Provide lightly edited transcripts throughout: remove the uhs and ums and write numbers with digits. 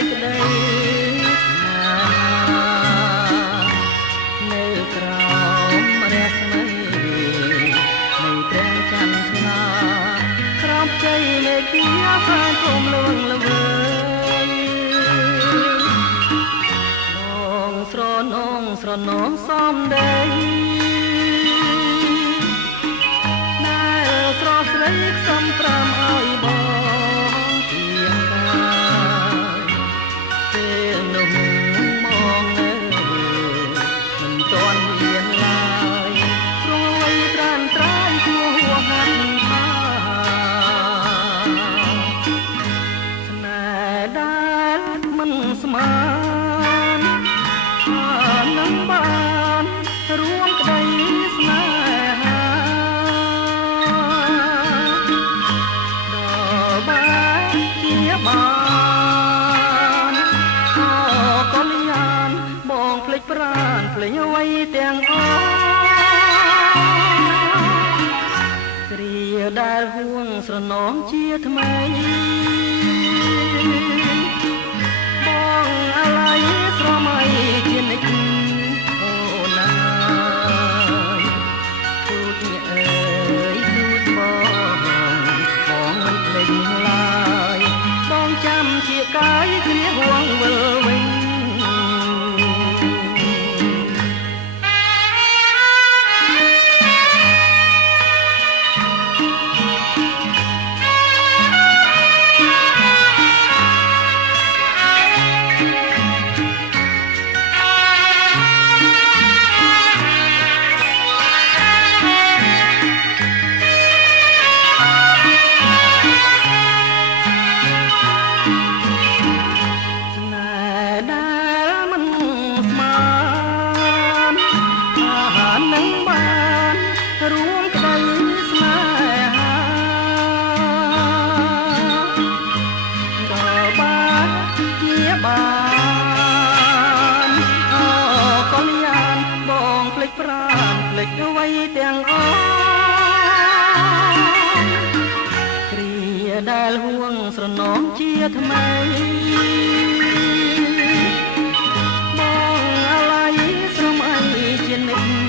សេចក្តីនៅក្រោមរស្មីនៃព្រះចន្ទថ្លាក្រោមជ័យមេឃាសែនធំលងល្វើយបងស្រនងសំដីដែលស្រស់ស្រីខ្សំត្រាំឲ្យបងទៀងកាយពេលនោះមងនៅមិនទាន់មានឡើយព្រោះអ្វីត្រានត្រាយគួរហួហាត់ថាស្នេហ៍ដែលមិនស្មាននឹងបានរួមក្តីស្នេហាដល់បានជាបានកលយានបងភ្លេចប្រានភ្លេចអ្វីទាំងអស់គ្រាដែលហួងស្រនងជាថ្មីបងអាឡ័យស្រមៃជានិច្ចអូនណាយទូតញ៉អើយទូតបងមិនភ្លេចឡើយបងចាំជាកាយគ្រាហួងវិលវិញរួមក្តីស្នេហាដល់បានជាបានកលយានបងភ្លេចប្រាណភ្លេចអ្វីទាំងអស់គ្រាដែលហួងស្រនងជាថ្មីបងអាឡ័យស្រមៃជានិច្ច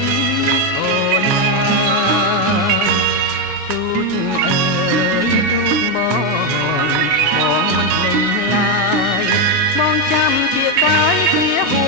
ចាំជាកាយគ្រាហួ